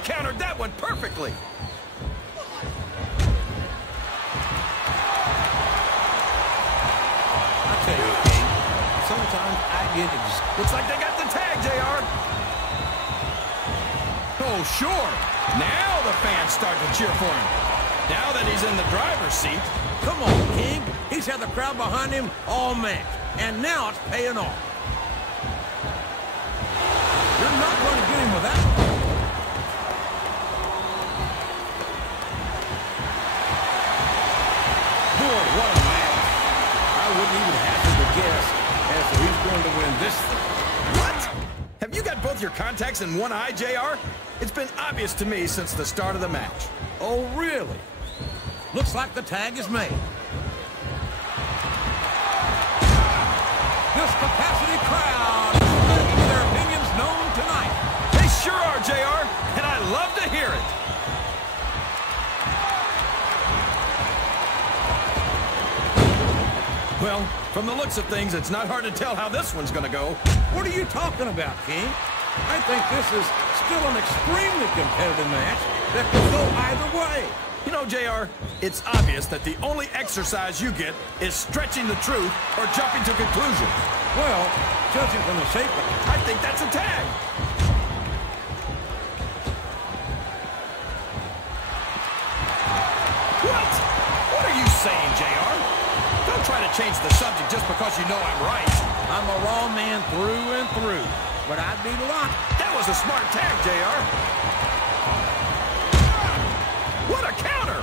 countered that one perfectly. I tell you, King, sometimes I get Looks like they got the tag, JR. Oh, sure. Now the fans start to cheer for him. Now that he's in the driver's seat. Come on, King. He's had the crowd behind him all match, and now it's paying off. You're not going to get him with that one. Boy, what a match. I wouldn't even hazard to guess as to who's going to win this thing. What? Have you got both your contacts in one eye, JR? It's been obvious to me since the start of the match. Oh, really? Looks like the tag is made. This capacity crowd is making their opinions known tonight. They sure are, JR, and I love to hear it. Well, from the looks of things, it's not hard to tell how this one's gonna go. What are you talking about, King? I think this is still an extremely competitive match that could go either way. You know, JR, it's obvious that the only exercise you get is stretching the truth or jumping to conclusions. Well, judging from the shape of it, I think that's a tag. What? What are you saying, JR? Don't try to change the subject just because you know I'm right. I'm a raw man through and through, but I'd be lying. That was a smart tag, JR. What a counter!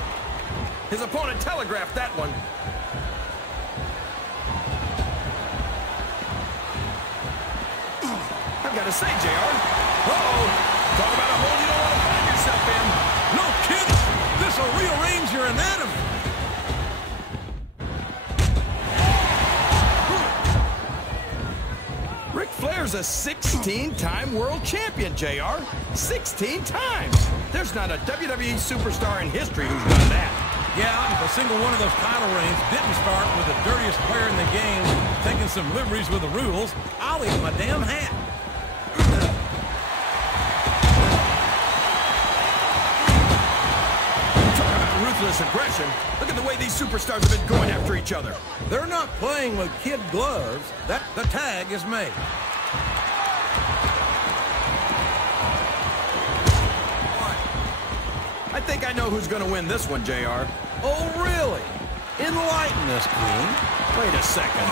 His opponent telegraphed that one. I've got to say, JR. Uh-oh. Talk about a hole you don't want to find yourself in. No kidding. This'll rearrange your anatomy. Ric Flair's a 16-time world champion, JR. 16 times. There's not a WWE superstar in history who's done that. Yeah, if a single one of those title reigns didn't start with the dirtiest player in the game taking some liberties with the rules, I'll eat my damn hat. Talk about ruthless aggression. Look at the way these superstars have been going after each other. They're not playing with kid gloves. The tag is made. I think I know who's going to win this one, JR. Oh, really? Enlighten us, King. Wait a second.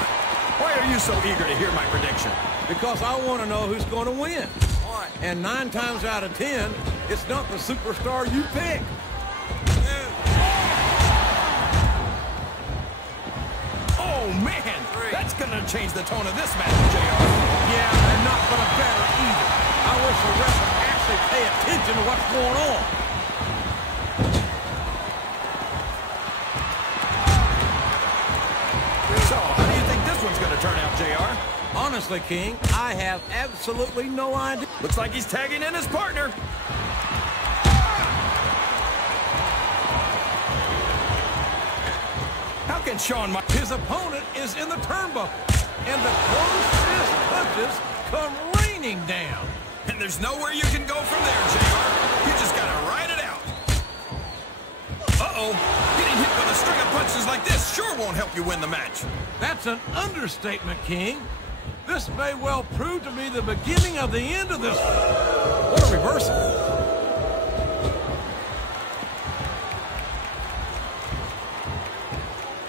Why are you so eager to hear my prediction? Because I want to know who's going to win. And 9 times out of 10, it's not the superstar you pick. Oh, man! That's going to change the tone of this match, JR. Yeah, and not for the better either. I wish the ref would actually pay attention to what's going on. So, how do you think this one's going to turn out, JR? Honestly, King, I have absolutely no idea. Looks like he's tagging in his partner. How can Shawn Michaels... His opponent is in the turnbuckle, and the closest punches come raining down. And there's nowhere you can go from there, JR. You just got to ride it out. Uh-oh. Getting hit with a string of punches like this sure won't help you win the match. That's an understatement, King. This may well prove to be the beginning of the end of this. What a reversal.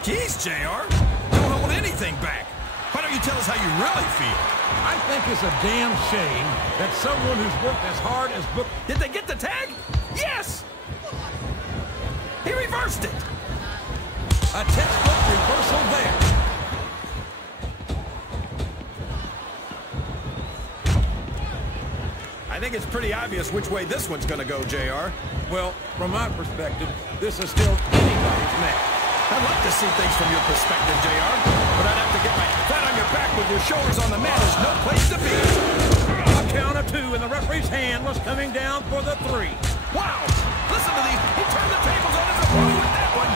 Jeez, JR. Don't hold anything back. Why don't you tell us how you really feel? I think it's a damn shame that someone who's worked as hard as book... Did they get the tag? Yes! He reversed it. A textbook reversal there. I think it's pretty obvious which way this one's going to go, JR. Well, from my perspective, this is still anybody's match. I'd like to see things from your perspective, JR, but I'd have to get my flat on your back with your shoulders on the mat. There's no place to be. A count of 2, and the referee's hand was coming down for the 3. Wow! Listen to these. He turned the tables on his opponent with that one.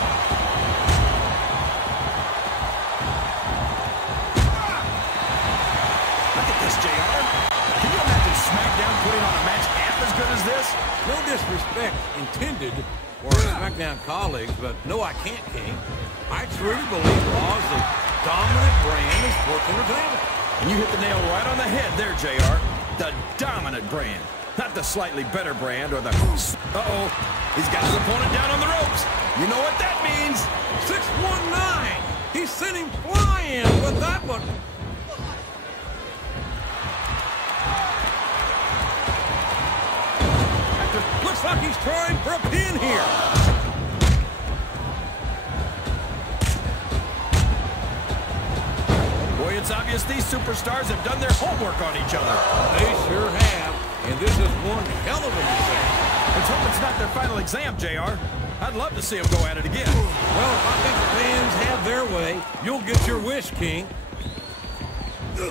Look at this, JR. Can you imagine SmackDown putting on a match half as good as this? No intended for our SmackDown colleagues, but no, I can't, King. I truly believe Raw is the dominant brand of sports entertainment. And you hit the nail right on the head there, JR. The dominant brand. Not the slightly better brand or the... Uh-oh. He's got his opponent down on the ropes. You know what that means. 619. He's sent him flying with that one. Looks like he's trying for a pin here. Boy, it's obvious these superstars have done their homework on each other. They sure have. And this is one hell of an exam. Let's hope it's not their final exam, JR. I'd love to see them go at it again. Well, if I think the fans have their way, you'll get your wish, King.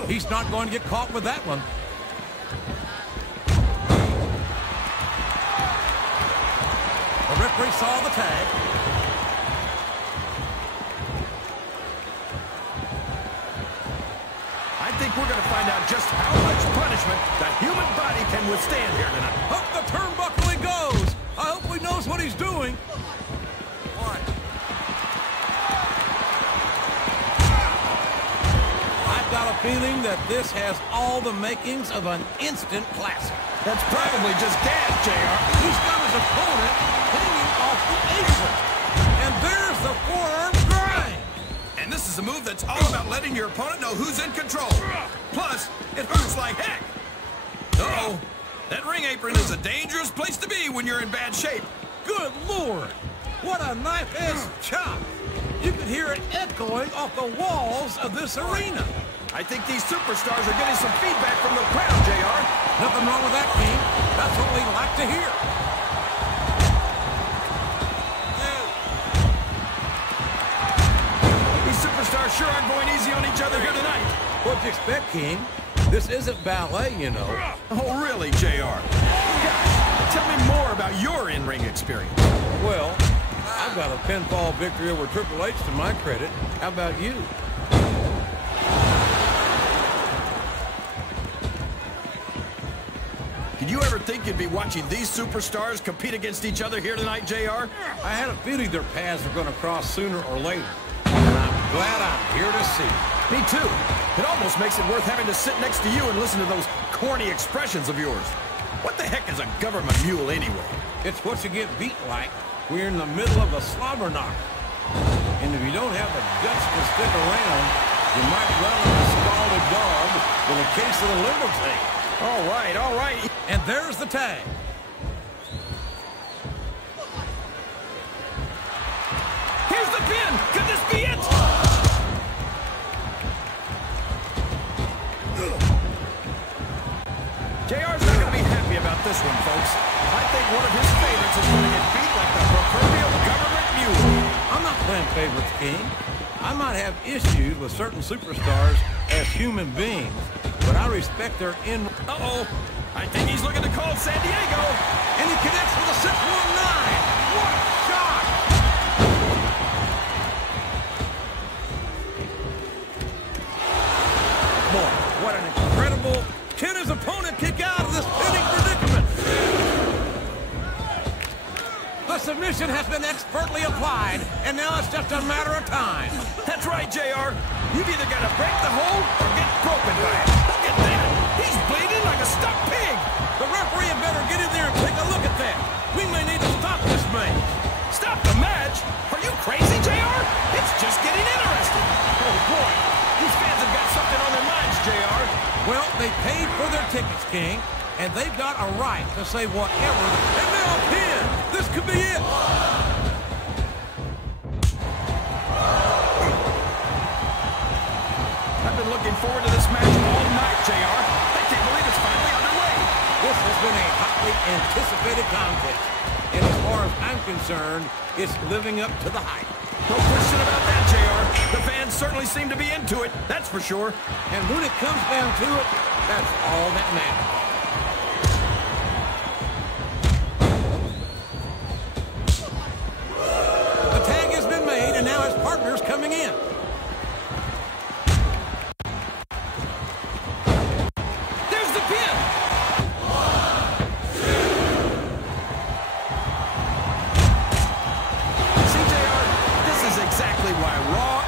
He's not going to get caught with that one. The referee saw the tag. I think we're going to find out just how much punishment the human body can withstand here tonight. Up the turnbuckle he goes. I hope he knows what he's doing. One. I've got a feeling that this has all the makings of an instant classic. That's probably just gas, JR. He's got his opponent hanging off the apron. And there's the forearm grind. And this is a move that's all about letting your opponent know who's in control. Plus, it hurts like heck. Uh-oh. That ring apron is a dangerous place to be when you're in bad shape. Good Lord. What a knife-edge chop. You could hear it echoing off the walls of this arena. I think these superstars are getting some feedback from the crowd, JR. Nothing wrong with that, King. That's what we like to hear. These superstars sure aren't going easy on each other here tonight. What'd you expect, King? This isn't ballet, you know. Oh, really, JR? Gosh, tell me more about your in-ring experience. Well, I've got a pinfall victory over Triple H to my credit. How about you? Did you ever think you'd be watching these superstars compete against each other here tonight, JR? I had a feeling their paths were going to cross sooner or later. And I'm glad I'm here to see it. Me too. It almost makes it worth having to sit next to you and listen to those corny expressions of yours. What the heck is a government mule anyway? It's what you get beat like. We're in the middle of a slobber knock. And if you don't have the guts to stick around, you might run like a scalded dog with a case of the liver tank. All right, all right. And there's the tag. Here's the pin. Could this be it? JR's not going to be happy about this one, folks. I think one of his favorites is going to get beat like the proverbial government mule. I'm not playing favorites, King. I might have issues with certain superstars as human beings, but I respect their in... Uh-oh. I think he's looking to call San Diego. And he connects with a 619. What a shot! Boy, what an incredible... Can his opponent kick out of this pinning predicament? The submission has been expertly applied, and now it's just a matter of time. That's right, JR. You've either got to break the hold or get broken by it. Look at that. He's bleeding like a stuck pig. The referee had better get in there and take a look at that. We may need to stop this match. Stop the match? Are you crazy, JR? It's just getting interesting. Oh, boy. These fans have got something on their minds, JR. Well, they paid for their tickets, King, and they've got a right to say whatever. And now a pin. This could be it. I've been looking forward to this match all night, JR. I can't believe it's finally underway. This has been a hotly anticipated contest. And as far as I'm concerned, it's living up to the hype. No question about that, JR. The fans certainly seem to be into it, that's for sure. And when it comes down to it, that's all that matters. The tag has been made, and now his partner's coming in. There's the pin.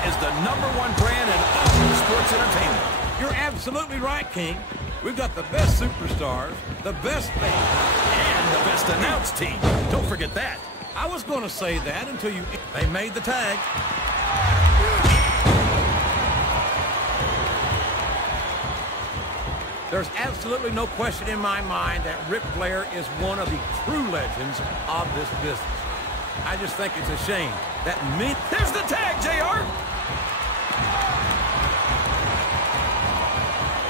is the #1 brand in all sports entertainment. You're absolutely right, King. We've got the best superstars, the best fans, and the best announced team. Don't forget that. I was going to say that until you... They made the tag. There's absolutely no question in my mind that Ric Flair is one of the true legends of this business. I just think it's a shame that me... There's the tag, JR!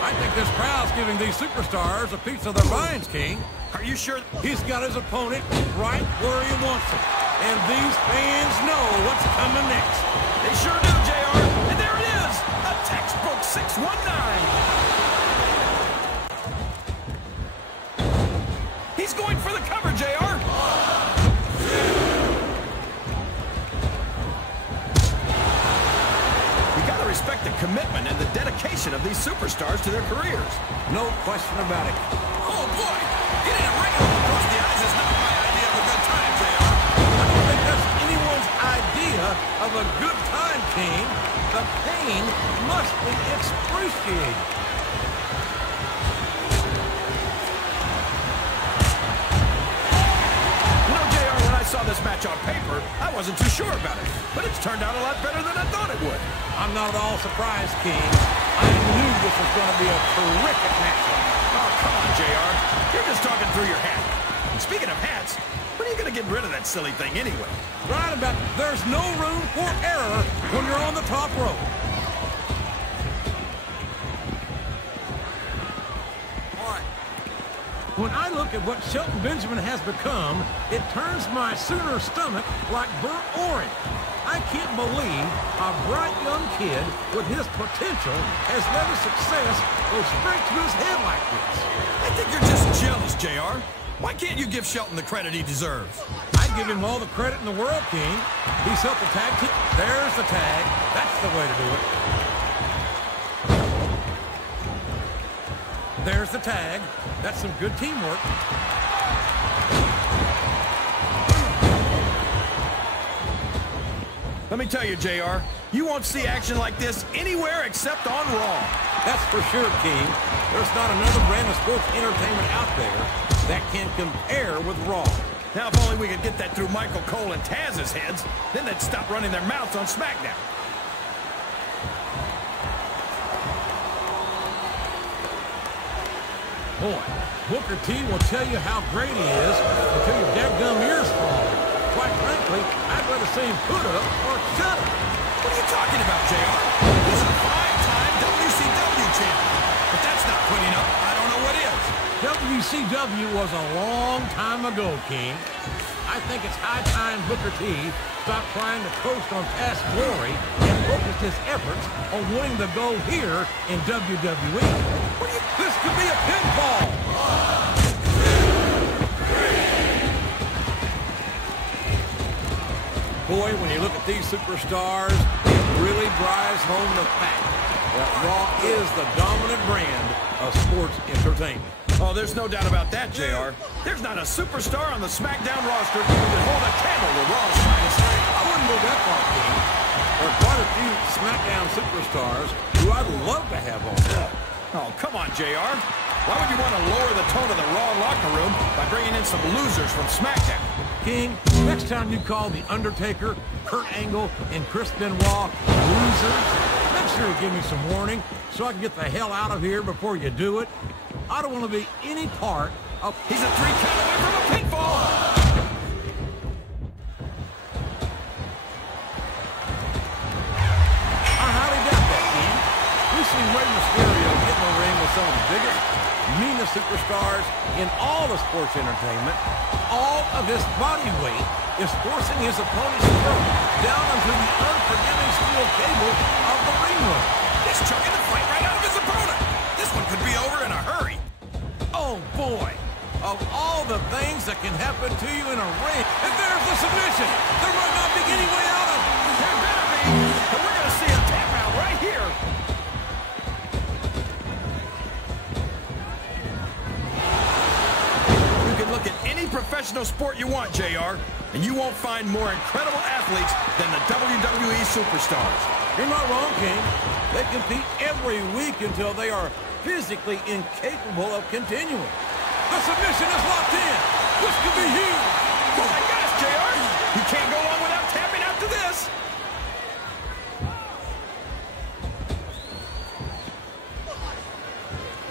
I think this crowd's giving these superstars a piece of their minds, King. Are you sure? He's got his opponent right where he wants him. And these fans know what's coming next. They sure do, JR. And there it is, a textbook 619. He's going for the cover, JR. You gotta respect the commitment and the dedication of these superstars to their careers. No question about it. Oh, boy. Getting a ring across the eyes is not my idea of a good time, JR. I don't think that's anyone's idea of a good time, King. The pain must be excruciating. I saw this match on paper, I wasn't too sure about it, but it's turned out a lot better than I thought it would. I'm not at all surprised, King. I knew this was going to be a terrific matchup. Oh, come on, JR. You're just talking through your hat. And speaking of hats, when are you going to get rid of that silly thing anyway? Right about, there's no room for error when you're on the top rope. When I look at what Shelton Benjamin has become, it turns my Sooner stomach like burnt orange. I can't believe a bright young kid with his potential has let his success go straight to his head like this. I think you're just jealous, JR. Why can't you give Shelton the credit he deserves? I give him all the credit in the world, King. He's helped the tag team. There's the tag. That's the way to do it. There's the tag. That's some good teamwork. Let me tell you, JR, you won't see action like this anywhere except on Raw. That's for sure, King. There's not another brand of sports entertainment out there that can compare with Raw. Now, if only we could get that through Michael Cole and Taz's heads, then they'd stop running their mouths on SmackDown. Boy, Booker T will tell you how great he is until your dadgum ears fall. Quite frankly, I'd rather see him put up or shut up. What are you talking about, JR? He's a 5-time WCW champion. If that's not putting up, I don't know what is. WCW was a long time ago, King. I think it's high time Booker T stopped trying to coast on past glory and focused his efforts on winning the gold here in WWE. This could be a pinfall. 1, 2, 3. Boy, when you look at these superstars, it really drives home the fact that Raw is the dominant brand of sports entertainment. Oh, there's no doubt about that, JR. There's not a superstar on the SmackDown roster who can hold a candle to Raw's finest. I wouldn't go that far, King. There are quite a few SmackDown superstars who I'd love to have on there. Oh, come on, JR. Why would you want to lower the tone of the Raw locker room by bringing in some losers from SmackDown? King, next time you call The Undertaker, Kurt Angle, and Chris Benoit losers, make sure you give me some warning so I can get the hell out of here before you do it. I don't want to be any part of... He's a 3 count away from a pinfall! I highly doubt that, King. We've seen Rey Mysterio get in the ring with some of the biggest, meanest superstars in all of sports entertainment. All of his body weight is forcing his opponent's throat down into the unforgiving steel cable of the ring room. He's chucking the fight right out of his opponent. This one could be over in a hurry. Oh, boy. Of all the things that can happen to you in a ring, and there's the submission. There might not be any way out of it. There better be, but we're going to see a tap out right here. You can look at any professional professional sport you want, JR. And you won't find more incredible athletes than the WWE superstars. You're not wrong, King. They compete every week until they are physically incapable of continuing. The submission is locked in. This could be huge. Oh my gosh, JR! You can't go long without tapping out to this.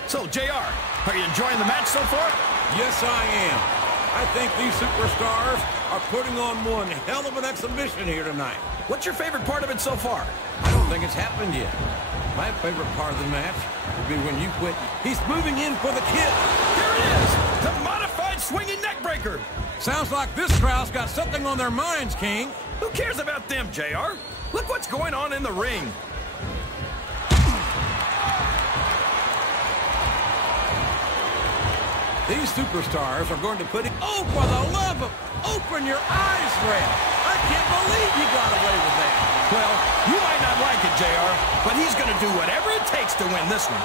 So, JR, are you enjoying the match so far? Yes, I am. I think these superstars are putting on one hell of an exhibition here tonight. What's your favorite part of it so far? I don't think it's happened yet. My favorite part of the match will be when you quit. He's moving in for the kill. Here it is, the modified swinging neckbreaker. Sounds like this crowd's got something on their minds, King. Who cares about them, JR? Look what's going on in the ring. These superstars are going to put it... Oh, for the love of... Open your eyes, Red. I can't believe you got away with that. Well, you might not like it, JR, but he's going to do whatever it takes to win this one.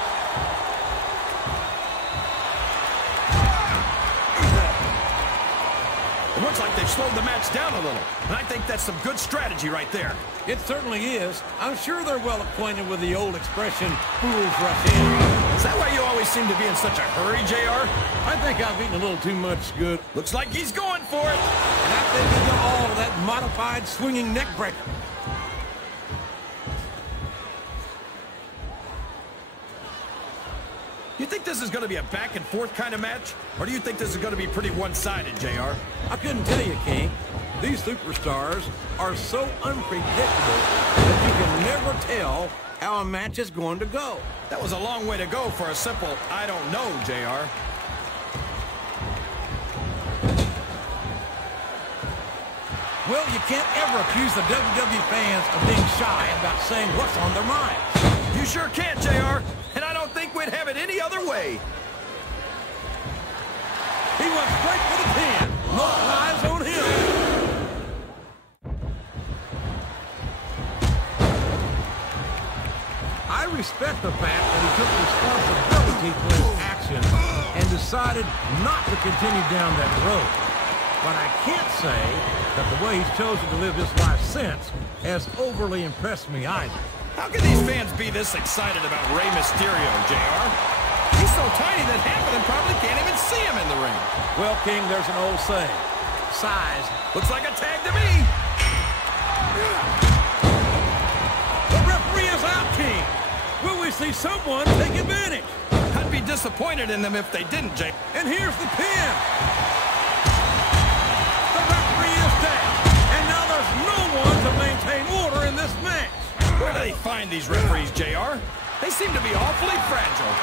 It looks like they've slowed the match down a little, and I think that's some good strategy right there. It certainly is. I'm sure they're well acquainted with the old expression, fools rush in. Is that why you always seem to be in such a hurry, JR? I think I've eaten a little too much good. Looks like he's going for it. And I think he's got all of that modified swinging neck breaker. You think this is going to be a back and forth kind of match? Or do you think this is going to be pretty one-sided, JR? I couldn't tell you, King. These superstars are so unpredictable that you can never tell how a match is going to go. That was a long way to go for a simple, I don't know, JR. Well, you can't ever accuse the WWE fans of being shy about saying what's on their minds. You sure can, JR. And I don't think we'd have it any other way. He went straight for the pin. No eyes on him. I respect the fact that he took responsibility for his actions and decided not to continue down that road. But I can't say that the way he's chosen to live his life since has overly impressed me either. How can these fans be this excited about Rey Mysterio, JR? He's so tiny that half of them probably can't even see him in the ring. Well, King, there's an old saying. Size looks like a tag to me. The referee is out, King. Will we see someone take advantage? I'd be disappointed in them if they didn't, Jay. And here's the pin. The referee is down. And now there's no one to maintain order in this match. Where do they find these referees, JR? They seem to be awfully fragile.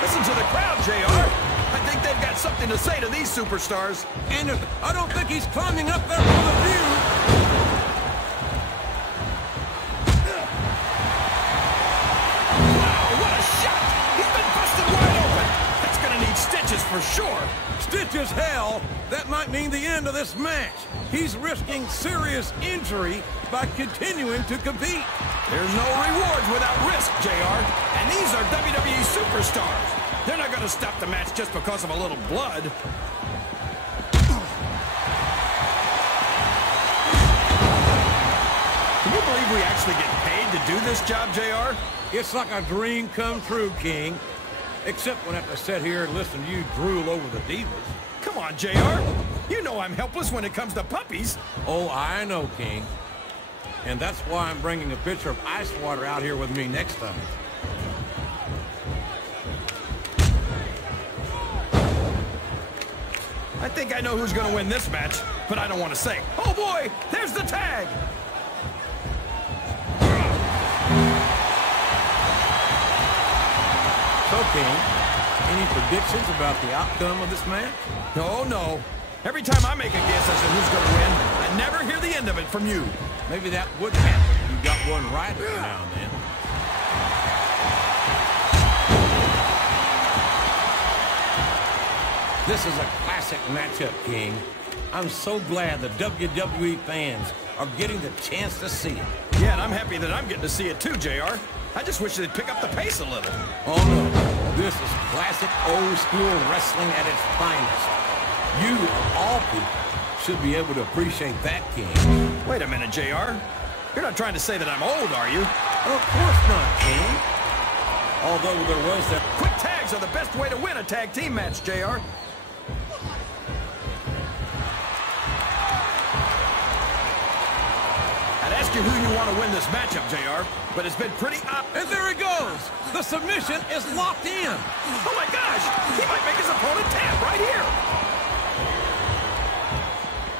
Listen to the crowd, JR. I think they've got something to say to these superstars. And I don't think he's climbing up there for the view. Wow, what a shot! He's been busted wide open. That's gonna need stitches for sure. Stitches, hell. That might mean the end of this match. He's risking serious injury by continuing to compete. There's no rewards without risk, JR. And these are WWE superstars. They're not going to stop the match just because of a little blood. Can you believe we actually get paid to do this job, JR? It's like a dream come true, King. Except when I have to sit here and listen to you drool over the divas. Come on, JR. You know I'm helpless when it comes to puppies. Oh, I know, King. And that's why I'm bringing a pitcher of ice water out here with me next time. I think I know who's going to win this match, but I don't want to say. Oh, boy, there's the tag. So, King, any predictions about the outcome of this match? No. Every time I make a guess as to who's going to win, I never hear the end of it from you. Maybe that would happen if you got one right every now and then. This is a classic matchup, King. I'm so glad the WWE fans are getting the chance to see it. Yeah, and I'm happy that I'm getting to see it too, JR. I just wish they'd pick up the pace a little. Oh, no. This is classic old-school wrestling at its finest. You, of all people, should be able to appreciate that, King. Wait a minute, JR. You're not trying to say that I'm old, are you? Of course not, King. Although there was that... Quick tags are the best way to win a tag team match, JR. I'd ask you who you want to win this matchup, JR, but it's been pretty And there he goes! The submission is locked in! Oh my gosh! He might make his opponent tap right here!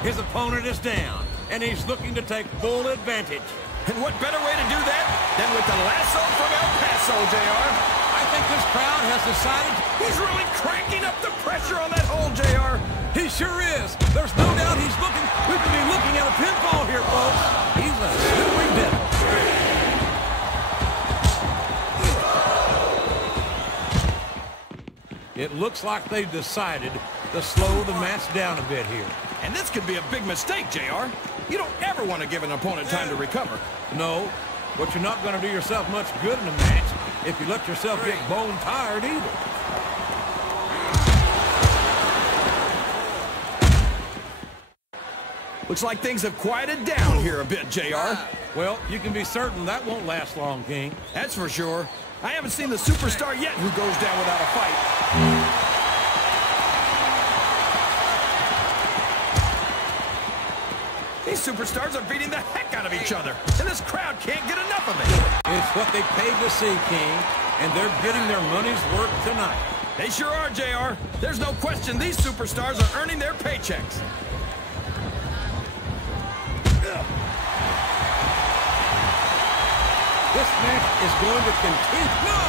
His opponent is down, and he's looking to take full advantage. And what better way to do that than with the lasso from El Paso, JR? I think this crowd has decided... He's really cranking up the pressure on that hole, JR. He sure is. There's no doubt he's looking... We could be looking at a pinfall here, folks. He's a slippery devil. It looks like they've decided to slow the match down a bit here. And this could be a big mistake, JR. You don't ever want to give an opponent time to recover. No, but you're not going to do yourself much good in a match if you let yourself get bone tired either. Looks like things have quieted down here a bit, JR. Well, you can be certain that won't last long, King. That's for sure. I haven't seen the superstar yet who goes down without a fight. These superstars are beating the heck out of each other, and this crowd can't get enough of it. It's what they paid to see, King, and they're getting their money's worth tonight. They sure are, JR. There's no question these superstars are earning their paychecks. This match is going to continue. No!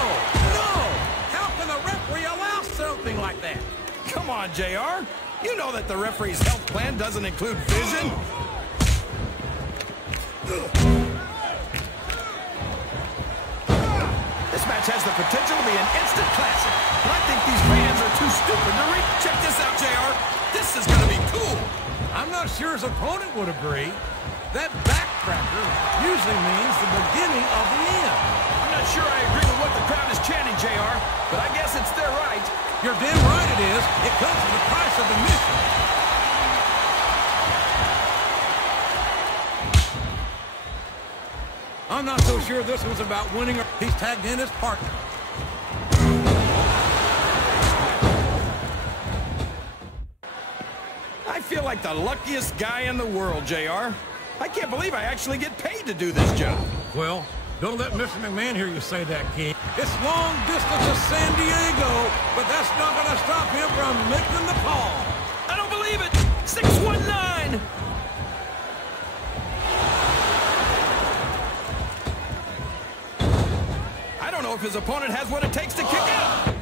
How can the referee allow something like that? Come on, JR. You know that the referee's health plan doesn't include vision. This match has the potential to be an instant classic. But I think these fans are too stupid to reach. Check this out, JR. This is going to be cool. I'm not sure his opponent would agree. That backcracker usually means the beginning of the end. I'm not sure I agree with what the crowd is chanting, JR, but I guess it's their right. You're damn right it is. It comes with the price of admission. I'm not so sure this one's about winning or he's tagged in his partner. I feel like the luckiest guy in the world, JR. I can't believe I actually get paid to do this job. Well, don't let Mr. McMahon hear you say that, King. It's long distance to San Diego, but that's not going to stop him from making the call. I don't believe it. 619. I don't know if his opponent has what it takes to kick out.